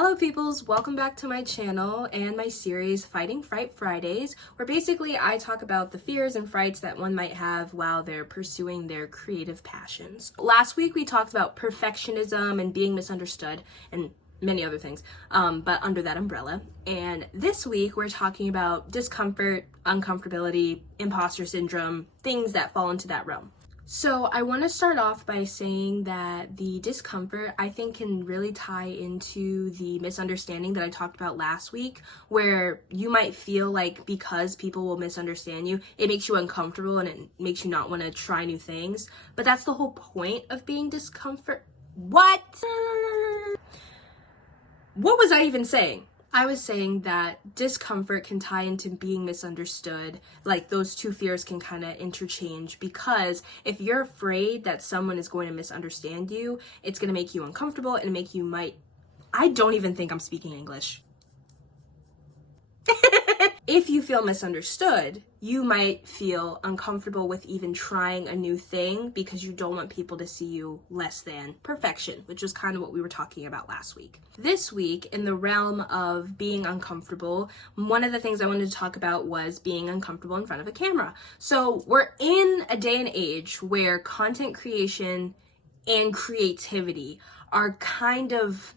Hello peoples, welcome back to my channel and my series Fighting Fright Fridays, where basically I talk about the fears and frights that one might have while they're pursuing their creative passions. Last week we talked about perfectionism and being misunderstood and many other things, but under that umbrella. And this week we're talking about discomfort, uncomfortability, imposter syndrome, things that fall into that realm. So I want to start off by saying that the discomfort, I think, can really tie into the misunderstanding that I talked about last week, where you might feel like because people will misunderstand you, it makes you uncomfortable and it makes you not want to try new things. But that's the whole point of being discomfort. What was I even saying? I was saying that discomfort can tie into being misunderstood. Like, those two fears can kind of interchange, because if you're afraid that someone is going to misunderstand you, it's going to make you uncomfortable and make you I don't even think I'm speaking English. If you feel misunderstood, you might feel uncomfortable with even trying a new thing because you don't want people to see you less than perfection, which was kind of what we were talking about last week. This week, in the realm of being uncomfortable, one of the things I wanted to talk about was being uncomfortable in front of a camera. So we're in a day and age where content creation and creativity are kind of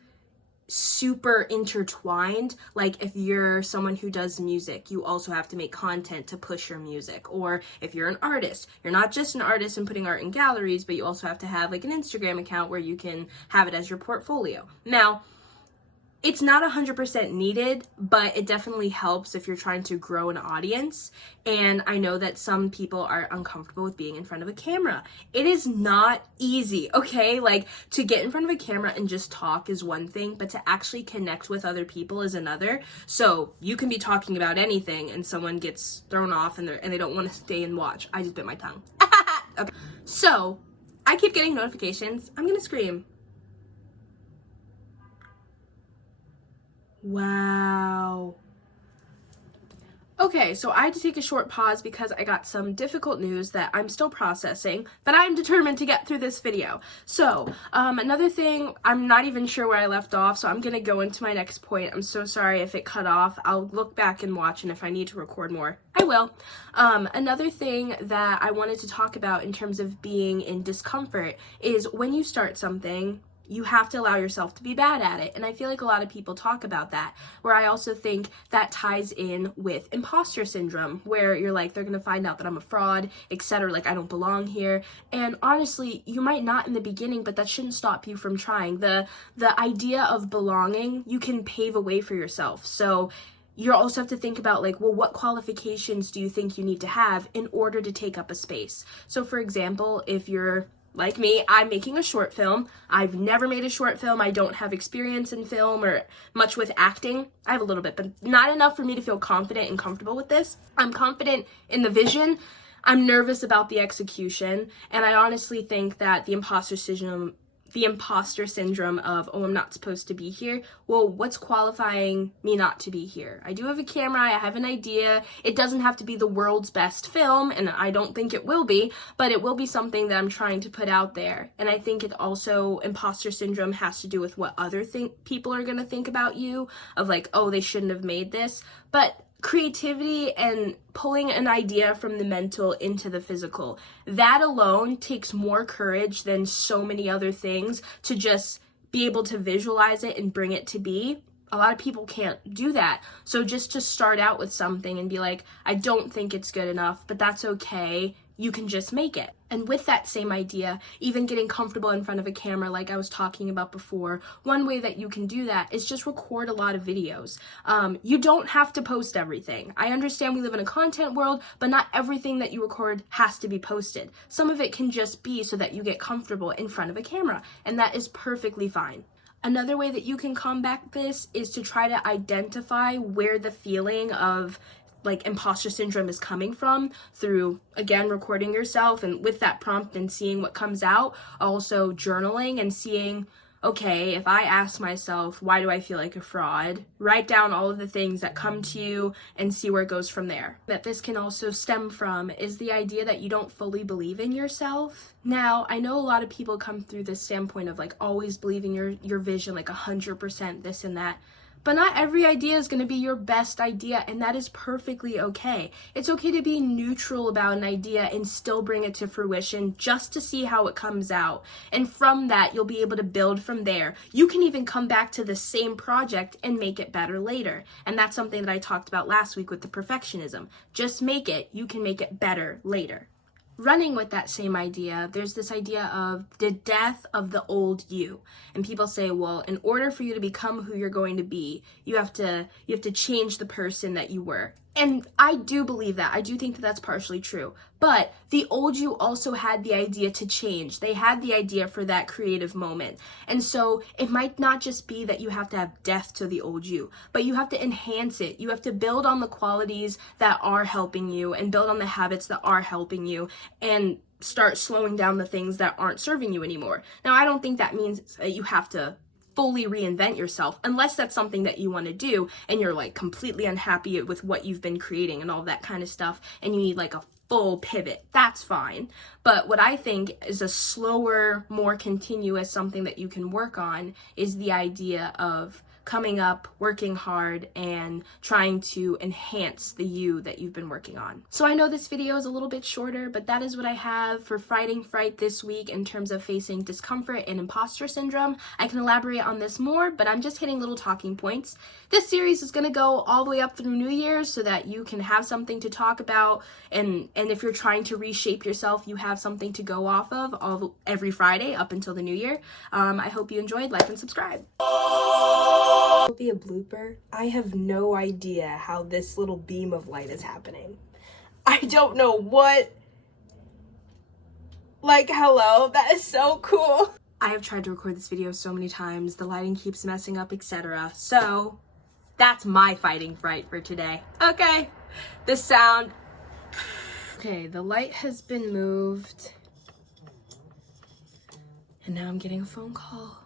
super intertwined. Like, if you're someone who does music, you also have to make content to push your music. Or if you're an artist, you're not just an artist and putting art in galleries, but you also have to have like an Instagram account where you can have it as your portfolio. Now, it's not 100% needed, but it definitely helps if you're trying to grow an audience. And I know that some people are uncomfortable with being in front of a camera. It is not easy, okay? Like, to get in front of a camera and just talk is one thing, but to actually connect with other people is another. So you can be talking about anything and someone gets thrown off and they don't want to stay and watch. I just bit my tongue. Okay. So I keep getting notifications. I'm gonna scream. Wow. Okay, so I had to take a short pause because I got some difficult news that I'm still processing, but I'm determined to get through this video. So, another thing, I'm not even sure where I left off, so I'm gonna go into my next point. I'm so sorry if it cut off. I'll look back and watch, and if I need to record more, I will. Another thing that I wanted to talk about in terms of being in discomfort is when you start something, you have to allow yourself to be bad at it. And I feel like a lot of people talk about that, where I also think that ties in with impostor syndrome, where you're like, they're gonna find out that I'm a fraud, etc., like I don't belong here. And honestly, you might not in the beginning, but that shouldn't stop you from trying. The idea of belonging, you can pave a way for yourself. So you also have to think about, like, well, what qualifications do you think you need to have in order to take up a space? So for example, if you're like me, I'm making a short film. I've never made a short film. I don't have experience in film or much with acting. I have a little bit, but not enough for me to feel confident and comfortable with this. I'm confident in the vision. I'm nervous about the execution. And I honestly think that the imposter syndrome of, oh, I'm not supposed to be here. Well, what's qualifying me not to be here? I do have a camera, I have an idea. It doesn't have to be the world's best film, and I don't think it will be, but it will be something that I'm trying to put out there. And I think it also, imposter syndrome has to do with what other people are gonna think about you, of like, oh, they shouldn't have made this. But creativity and pulling an idea from the mental into the physical, that alone takes more courage than so many other things to just be able to visualize it and bring it to be. A lot of people can't do that. So just to start out with something and be like, I don't think it's good enough, but that's okay. You can just make it. And with that same idea, even getting comfortable in front of a camera like I was talking about before, one way that you can do that is just record a lot of videos. You don't have to post everything. I understand we live in a content world, but not everything that you record has to be posted. Some of it can just be so that you get comfortable in front of a camera, and that is perfectly fine. Another way that you can combat this is to try to identify where the feeling of like imposter syndrome is coming from through, again, recording yourself and with that prompt and seeing what comes out. Also journaling and seeing, okay, if I ask myself, why do I feel like a fraud? Write down all of the things that come to you and see where it goes from there. That this can also stem from is the idea that you don't fully believe in yourself. Now, I know a lot of people come through this standpoint of like always believing your vision, like 100% this and that. But not every idea is going to be your best idea, and that is perfectly okay. It's okay to be neutral about an idea and still bring it to fruition just to see how it comes out. And from that, you'll be able to build from there. You can even come back to the same project and make it better later. And that's something that I talked about last week with the perfectionism. Just make it, you can make it better later. Running with that same idea, there's this idea of the death of the old you. And people say, well, in order for you to become who you're going to be, you have to change the person that you were. And I do believe that. I do think that that's partially true. But the old you also had the idea to change. They had the idea for that creative moment. And so it might not just be that you have to have death to the old you, but you have to enhance it. You have to build on the qualities that are helping you and build on the habits that are helping you and start slowing down the things that aren't serving you anymore. Now, I don't think that means that you have to fully reinvent yourself, unless that's something that you want to do and you're like completely unhappy with what you've been creating and all that kind of stuff and you need like a full pivot. That's fine. But what I think is a slower, more continuous something that you can work on is the idea of coming up, working hard, and trying to enhance the you that you've been working on. So I know this video is a little bit shorter, but that is what I have for Fighting Fright this week in terms of facing discomfort and imposter syndrome. I can elaborate on this more, but I'm just hitting little talking points. This series is going to go all the way up through New Year's so that you can have something to talk about, and if you're trying to reshape yourself, you have something to go off of every Friday up until the New Year. I hope you enjoyed. Like and subscribe. Will be a blooper. I have no idea how this little beam of light is happening. I don't know what. Like, hello, that is so cool. I have tried to record this video so many times, the lighting keeps messing up, etc. So that's my fighting fright for today. Okay, the sound. Okay, the light has been moved, and now I'm getting a phone call.